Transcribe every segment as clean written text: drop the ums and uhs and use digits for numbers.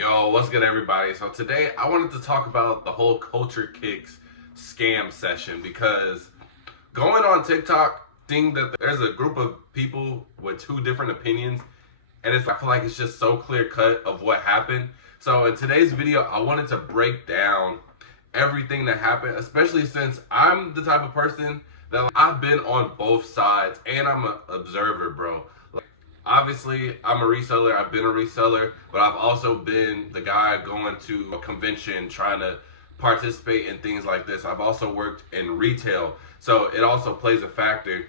Yo, what's good, everybody? So today I wanted to talk about the whole Culture Kicks scam session because going on TikTok, seeing that there's a group of people with two different opinions, and I feel like it's just so clear cut of what happened. So in today's video, I wanted to break down everything that happened, especially since I'm the type of person that I've been on both sides and I'm an observer, bro. Obviously, I'm a reseller. I've been a reseller, but I've also been the guy going to a convention trying to participate in things like this. I've also worked in retail, so it also plays a factor.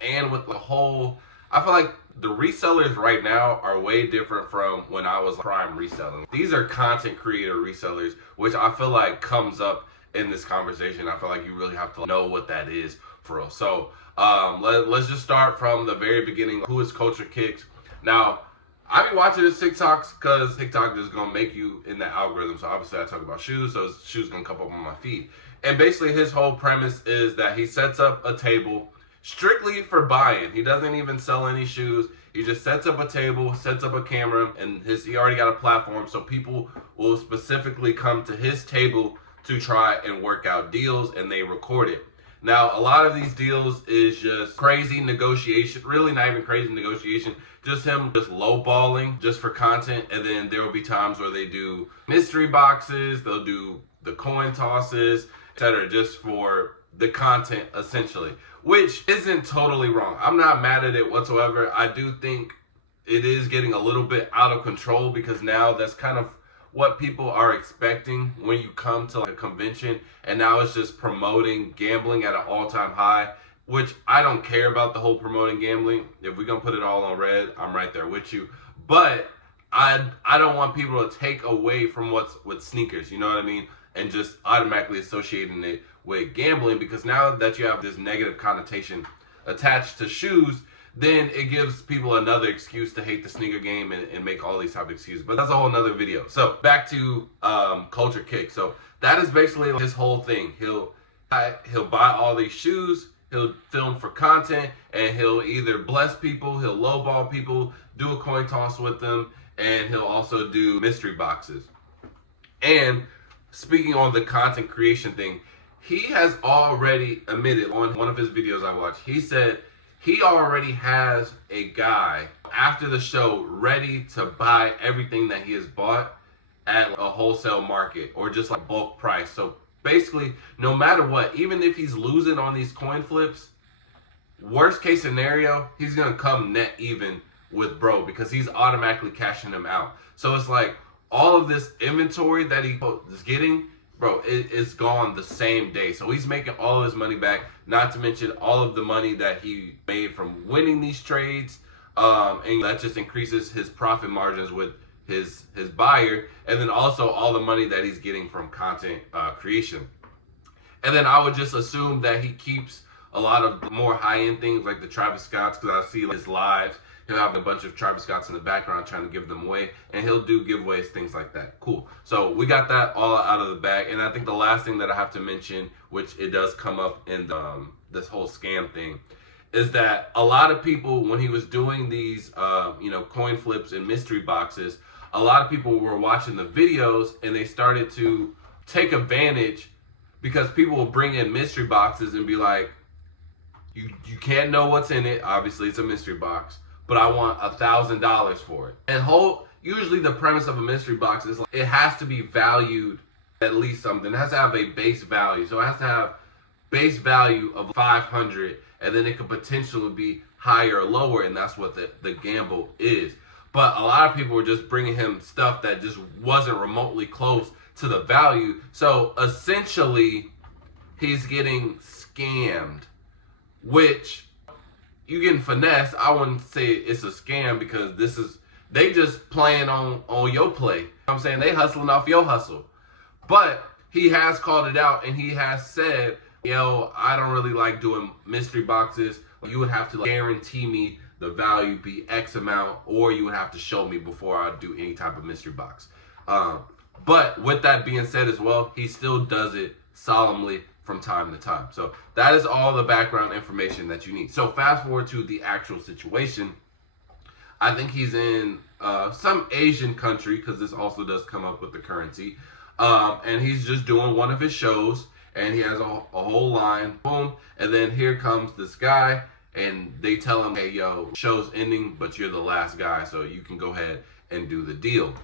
And with the whole, I feel like the resellers right now are way different from when I was prime reselling. These are content creator resellers, which I feel like comes up in this conversation. I feel like you really have to know what that is for real. So let's just start from the very beginning. Who is Culture Kicks? Now, I be watching his TikToks because TikTok is gonna make you in the algorithm. So obviously I talk about shoes, so his shoes gonna come up on my feed. And basically his whole premise is that he sets up a table strictly for buying. He doesn't even sell any shoes. He just sets up a table, sets up a camera, and he already got a platform, so people will specifically come to his table to try and work out deals, and they record it. Now, a lot of these deals is just crazy negotiation, really not even crazy negotiation, just him just lowballing just for content. And then there will be times where they do mystery boxes, they'll do the coin tosses, etc., just for the content essentially, which isn't totally wrong. I'm not mad at it whatsoever. I do think it is getting a little bit out of control because now that's kind of what people are expecting when you come to like a convention, and now it's just promoting gambling at an all-time high, which I don't care about the whole promoting gambling. If we're gonna put it all on red, I'm right there with you. But I don't want people to take away from what's with sneakers, you know what I mean? And just automatically associating it with gambling, because now that you have this negative connotation attached to shoes, then it gives people another excuse to hate the sneaker game and make all these type of excuses. But that's a whole nother video. So back to Culture Kick. So that is basically his whole thing. He'll buy all these shoes, he'll film for content, and he'll either bless people, he'll lowball people, do a coin toss with them, and he'll also do mystery boxes. And speaking on the content creation thing, he has already admitted on one of his videos I watched, he said he already has a guy after the show ready to buy everything that he has bought at a wholesale market or just like bulk price. So basically, no matter what, even if he's losing on these coin flips, worst case scenario, he's gonna come net even with bro because he's automatically cashing them out. So it's like all of this inventory that he is getting, bro, it's gone the same day. So he's making all of his money back, not to mention all of the money that he made from winning these trades. And that just increases his profit margins with his buyer. And then also all the money that he's getting from content creation. And then I would just assume that he keeps a lot of more high-end things like the Travis Scotts, because I see his lives. He'll have a bunch of Travis Scotts in the background trying to give them away, and he'll do giveaways, things like that. Cool. So we got that all out of the bag, and I think the last thing that I have to mention, which it does come up in this whole scam thing, is that a lot of people, when he was doing these, coin flips and mystery boxes, a lot of people were watching the videos, and they started to take advantage because people will bring in mystery boxes and be like, you can't know what's in it. Obviously, it's a mystery box, but I want $1,000 for it. And usually the premise of a mystery box is like, it has to be valued at least something. It has to have a base value. So it has to have base value of 500, and then it could potentially be higher or lower, and that's what the gamble is. But a lot of people were just bringing him stuff that just wasn't remotely close to the value. So essentially, he's getting scammed, which you getting finessed. I wouldn't say it's a scam because they just playing on your play. You know what I'm saying? They hustling off your hustle. But he has called it out, and he has said, yo, I don't really like doing mystery boxes. You would have to guarantee me the value be X amount, or you would have to show me before I do any type of mystery box. But with that being said as well, he still does it solemnly from time to time. So that is all the background information that you need. So fast forward to the actual situation. I think he's in some Asian country, because this also does come up with the currency. And he's just doing one of his shows, and he has a whole line, boom, and then here comes this guy, and they tell him, hey, yo, show's ending, but you're the last guy, so you can go ahead and do the deal.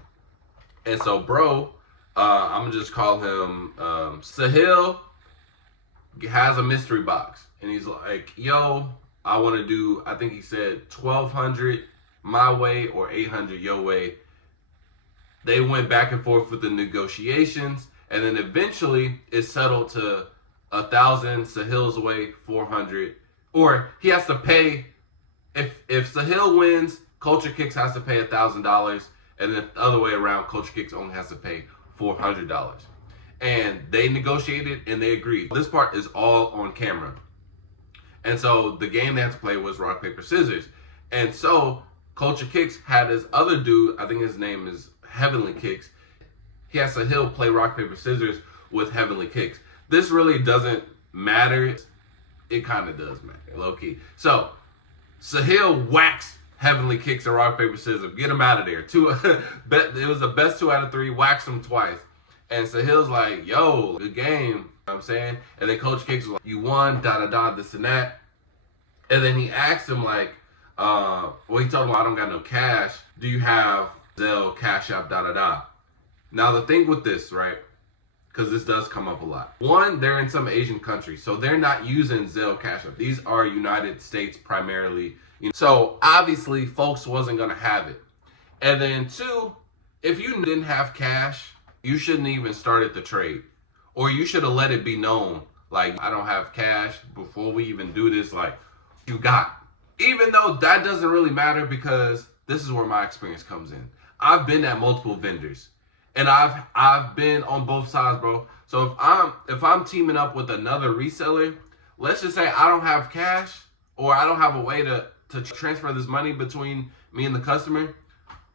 And so, bro, I'm gonna just call him Sahil, has a mystery box, and he's like, yo, I want to do, I think he said 1,200 my way or 800 your way. They went back and forth with the negotiations, and then eventually it settled to 1,000 Sahil's way, 400, or he has to pay. If Sahil wins, Culture Kicks has to pay $1,000, and then the other way around, Culture Kicks only has to pay $400. And they negotiated and they agreed. This part is all on camera. And so the game they had to play was rock, paper, scissors. And so Culture Kicks had this other dude, I think his name is Heavenly Kicks. He has Sahil play rock, paper, scissors with Heavenly Kicks. This really doesn't matter. It kind of does matter, low key. So Sahil whacks Heavenly Kicks and rock, paper, scissors. Get him out of there. It was the best 2 out of 3. Whacks him twice. And Sahil's like, yo, good game. You know what I'm saying? And then Coach Kicks was like, you won, da-da-da, this and that. And then he asked him, like, he told him, I don't got no cash. Do you have Zelle, Cash App, da-da-da? Now, the thing with this, right, because this does come up a lot. One, they're in some Asian countries, so they're not using Zelle, Cash App. These are United States primarily. So, obviously, folks wasn't going to have it. And then, two, if you didn't have cash, you shouldn't even started the trade. Or you should have let it be known, like, I don't have cash before we even do this, like, you got. Even though that doesn't really matter, because this is where my experience comes in. I've been at multiple vendors, and I've been on both sides, bro. So if I'm teaming up with another reseller, let's just say I don't have cash, or I don't have a way to transfer this money between me and the customer,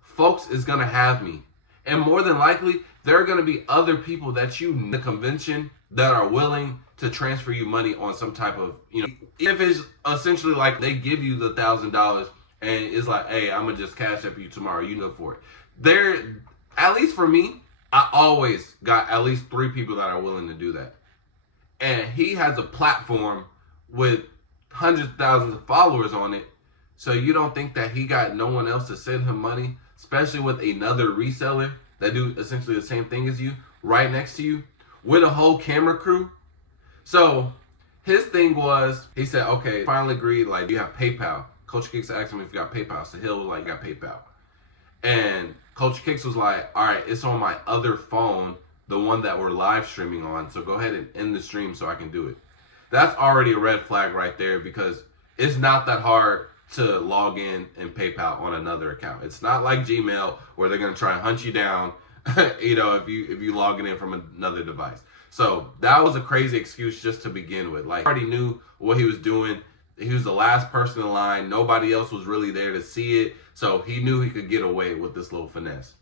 folks is gonna have me. And more than likely, there are going to be other people that you in the convention that are willing to transfer you money on some type of, if it's essentially like they give you the $1,000 and it's like, hey, I'm going to just cash up you tomorrow. You go for it. There, at least for me, I always got at least 3 people that are willing to do that. And he has a platform with hundreds of thousands of followers on it. So you don't think that he got no one else to send him money, especially with another reseller that do essentially the same thing as you, right next to you, with a whole camera crew. So his thing was, he said, okay, finally agreed, like, you have PayPal. Coach Kicks asked him if you got PayPal. So Hill was like, you got PayPal. And Coach Kicks was like, all right, it's on my other phone, the one that we're live streaming on, so go ahead and end the stream so I can do it. That's already a red flag right there, because it's not that hard to log in and PayPal on another account. It's not like Gmail where they're gonna try and hunt you down, if you log in from another device. So that was a crazy excuse just to begin with. Like, he already knew what he was doing. He was the last person in line. Nobody else was really there to see it. So he knew he could get away with this little finesse.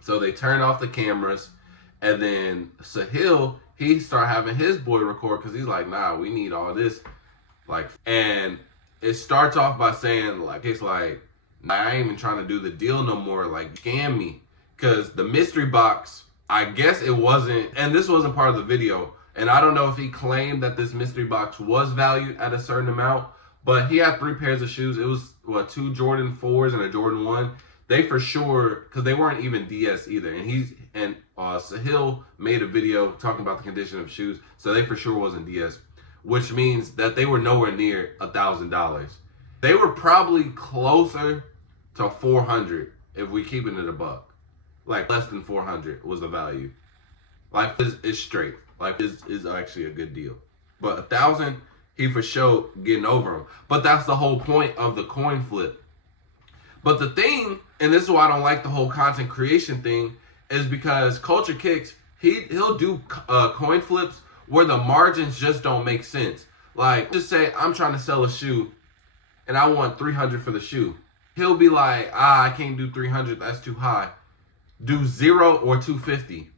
So they turned off the cameras, and then Sahil, he started having his boy record, because he's like, nah, we need all this. And it starts off by saying, it's like, nah, I ain't even trying to do the deal no more. Like, scam me. Because the mystery box, I guess it wasn't, and this wasn't part of the video, and I don't know if he claimed that this mystery box was valued at a certain amount, but he had 3 pairs of shoes. It was, 2 Jordan 4s and a Jordan 1. They for sure, because they weren't even DS either. And Sahil made a video talking about the condition of shoes, so they for sure wasn't DS. Which means that they were nowhere near $1,000. They were probably closer to 400 if we keeping it a buck. Like, less than 400 was the value. Like, is straight. Like, is actually a good deal. But 1,000, he for sure getting over him. But that's the whole point of the coin flip. But the thing, and this is why I don't like the whole content creation thing, is because Culture Kicks, he'll do coin flips where the margins just don't make sense. Like, just say I'm trying to sell a shoe and I want 300 for the shoe. He'll be like, I can't do 300, that's too high. Do 0 or 250.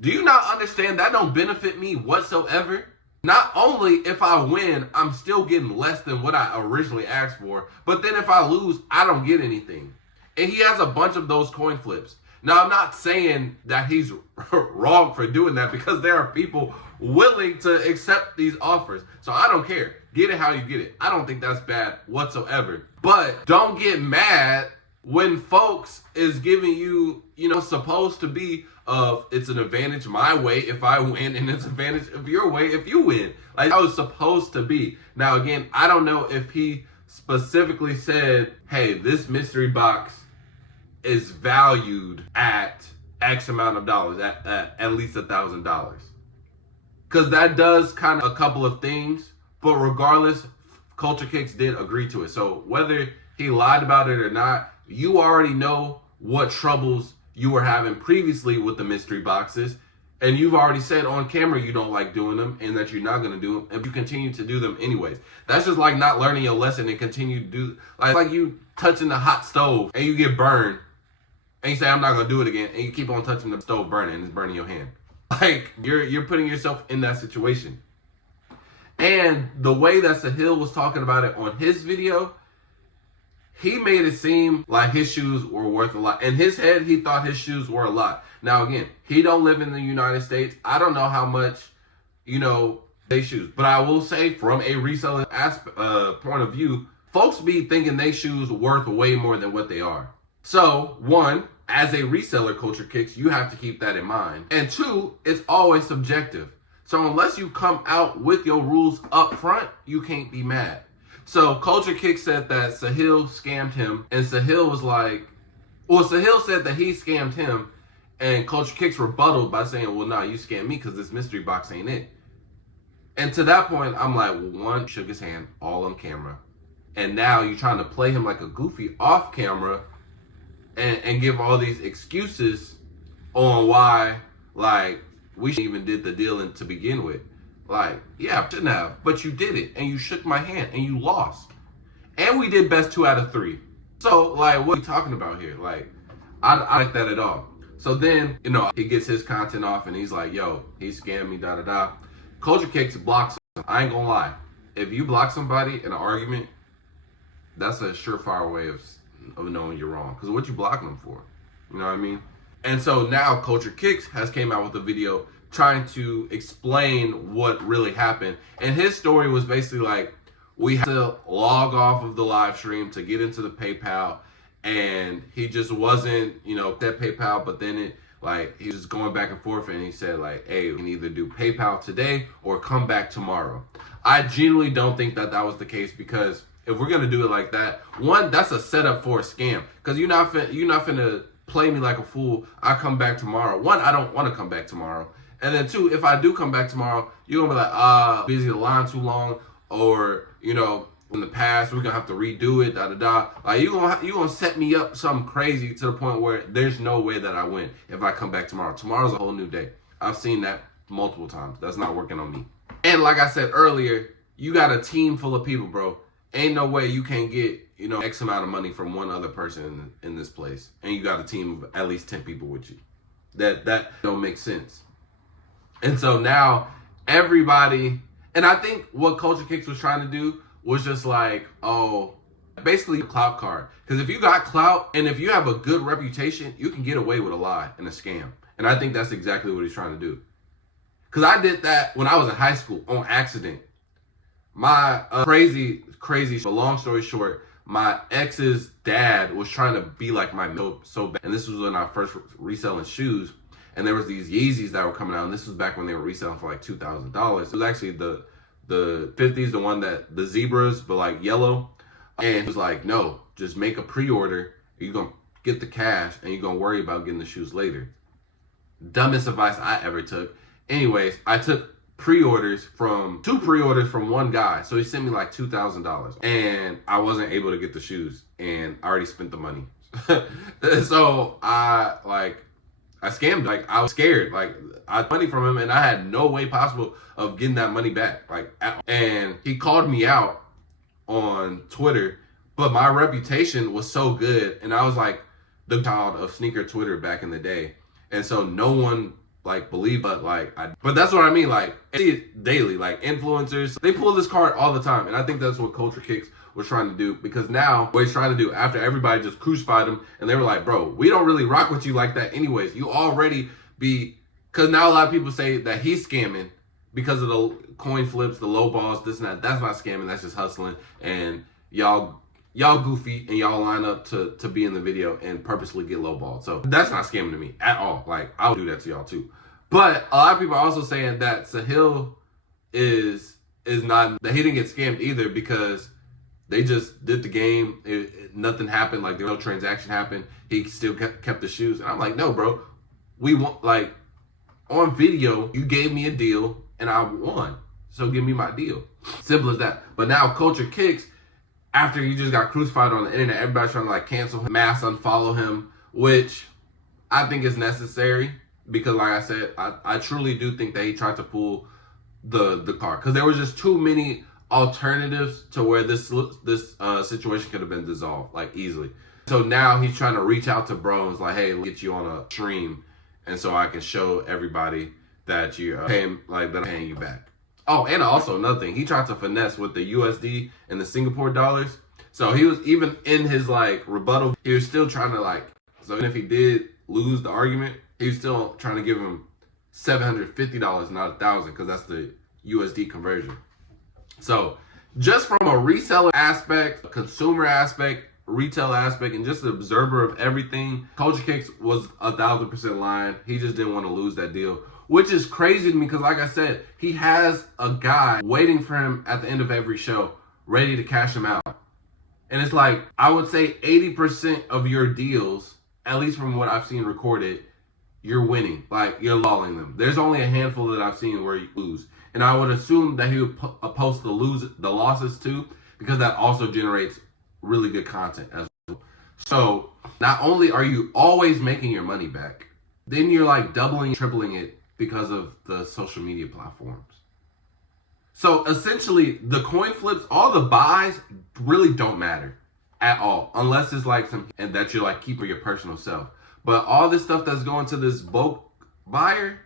Do you not understand that don't benefit me whatsoever? Not only if I win, I'm still getting less than what I originally asked for, but then if I lose, I don't get anything. And he has a bunch of those coin flips. Now, I'm not saying that he's wrong for doing that, because there are people willing to accept these offers. So I don't care. Get it how you get it. I don't think that's bad whatsoever. But don't get mad when folks is giving you, supposed to be of, it's an advantage my way if I win, and it's an advantage of your way if you win. Like, that was supposed to be. Now, again, I don't know if he specifically said, hey, this mystery box is valued at X amount of dollars, at least $1,000. Because that does kind of a couple of things, but regardless, Culture Kicks did agree to it. So whether he lied about it or not, you already know what troubles you were having previously with the mystery boxes, and you've already said on camera you don't like doing them and that you're not going to do them, and you continue to do them anyways. That's just like not learning your lesson and continue to do, like you touching the hot stove and you get burned, and you say, I'm not going to do it again, and you keep on touching the stove burning, and it's burning your hand. Like, you're putting yourself in that situation. And the way that Sahil was talking about it on his video, he made it seem like his shoes were worth a lot. In his head, he thought his shoes were a lot. Now, again, he don't live in the United States. I don't know how much, they shoes. But I will say, from a reseller point of view, folks be thinking they shoes worth way more than what they are. So, one, as a reseller, Culture Kicks, you have to keep that in mind. And two, it's always subjective. So unless you come out with your rules up front, you can't be mad. So Culture Kicks said that Sahil scammed him, and Sahil was like, Sahil said that he scammed him, and Culture Kicks rebutted by saying, well, nah, you scammed me because this mystery box ain't it. And to that point, I'm like, well, one, shook his hand all on camera, and now you're trying to play him like a goofy off camera and give all these excuses on why, like, we shouldn't even did the deal to begin with. Like, yeah, I shouldn't have, but you did it, and you shook my hand, and you lost. And we did best 2 out of 3. So, like, what are you talking about here? Like, I like that at all. So then, he gets his content off, and he's like, yo, he scammed me, da-da-da. Culture Kicks blocks him. I ain't gonna lie. If you block somebody in an argument, that's a surefire way of knowing you're wrong. Because what you blocking them for? You know what I mean? And so now Culture Kicks has came out with a video trying to explain what really happened. And his story was basically like, we had to log off of the live stream to get into the PayPal, and he just wasn't, that PayPal, but then he was going back and forth, and he said like, hey, we can either do PayPal today or come back tomorrow. I genuinely don't think that was the case, because if we're gonna do it like that, one, that's a setup for a scam, because you're not finna play me like a fool. I come back tomorrow. One, I don't want to come back tomorrow. And then two, if I do come back tomorrow, you're gonna be like, busy, the line too long, or in the past we're gonna have to redo it, da-da-da. Like, you gonna set me up something crazy to the point where there's no way that I win if I come back tomorrow. Tomorrow's a whole new day. I've seen that multiple times. That's not working on me. And like I said earlier, you got a team full of people, bro. Ain't no way you can't get, X amount of money from one other person in this place. And you got a team of at least 10 people with you. That don't make sense. And so now everybody, and I think what Culture Kicks was trying to do was just like, basically a clout card. Because if you got clout and if you have a good reputation, you can get away with a lie and a scam. And I think that's exactly what he's trying to do. Because I did that when I was in high school on accident. My crazy, but long story short, my ex's dad was trying to be like my so bad. And this was when I first reselling shoes. And there was these Yeezys that were coming out. And this was back when they were reselling for like $2,000. It was actually the 50s, the one that, the zebras, but like yellow. And he was like, no, just make a pre-order. You're going to get the cash and you're going to worry about getting the shoes later. Dumbest advice I ever took. Anyways, I took two pre-orders from one guy. So he sent me like $2,000 and I wasn't able to get the shoes and I already spent the money. So I scammed. Like, I was scared. Like, I had money from him and I had no way possible of getting that money back. And he called me out on Twitter, but my reputation was so good. And I was like the child of sneaker Twitter back in the day. And so no one believed, but that's what I mean. Like, I see it daily, like influencers, they pull this card all the time. And I think that's what Culture Kicks was trying to do, because now what he's trying to do after everybody just crucified him and they were like, bro, we don't really rock with you like that anyways. You already be, because now a lot of people say that he's scamming because of the coin flips, the low balls, this and that. That's not scamming, that's just hustling. And y'all goofy and y'all line up to be in the video and purposely get low balled. So that's not scamming to me at all. Like, I'll do that to y'all too. But a lot of people are also saying that Sahil is not, that he didn't get scammed either, because they just did the game. Nothing happened. Like, there was no transaction happened. He still kept the shoes. And I'm like, no, bro. We want, like, on video, you gave me a deal and I won. So give me my deal. Simple as that. But now Culture Kicks, after he just got crucified on the internet, everybody's trying to like cancel him, mass unfollow him, which I think is necessary, because like I said, I truly do think that he tried to pull the car, because there was just too many alternatives to where this situation could have been dissolved like easily. So now he's trying to reach out to bros like, hey, get you on a stream, and so I can show everybody that you're paying, like, that I'm paying you back. Oh, and also another thing, he tried to finesse with the USD and the Singapore dollars. So he was, even in his like rebuttal, he was still trying to like, so even if he did lose the argument, he was still trying to give him $750, not $1,000, because that's the USD conversion. So just from a reseller aspect, a consumer aspect, retail aspect, and just the observer of everything, Culture Kicks was 1,000% lying. He just didn't want to lose that deal, which is crazy to me, because like I said, he has a guy waiting for him at the end of every show, ready to cash him out. And it's like, I would say 80% of your deals, at least from what I've seen recorded, you're winning. Like, you're lulling them. There's only a handful that I've seen where you lose. And I would assume that he would post the losses too, because that also generates really good content as well. So not only are you always making your money back, then you're like doubling, tripling it because of the social media platforms. So essentially, the coin flips, all the buys really don't matter at all, unless it's like some, and that you're like keep for your personal self. But all this stuff that's going to this bulk buyer,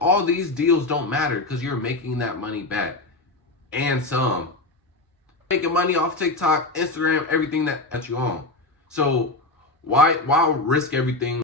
all these deals don't matter, because you're making that money back and some. Making money off TikTok, Instagram, everything that you own. So why risk everything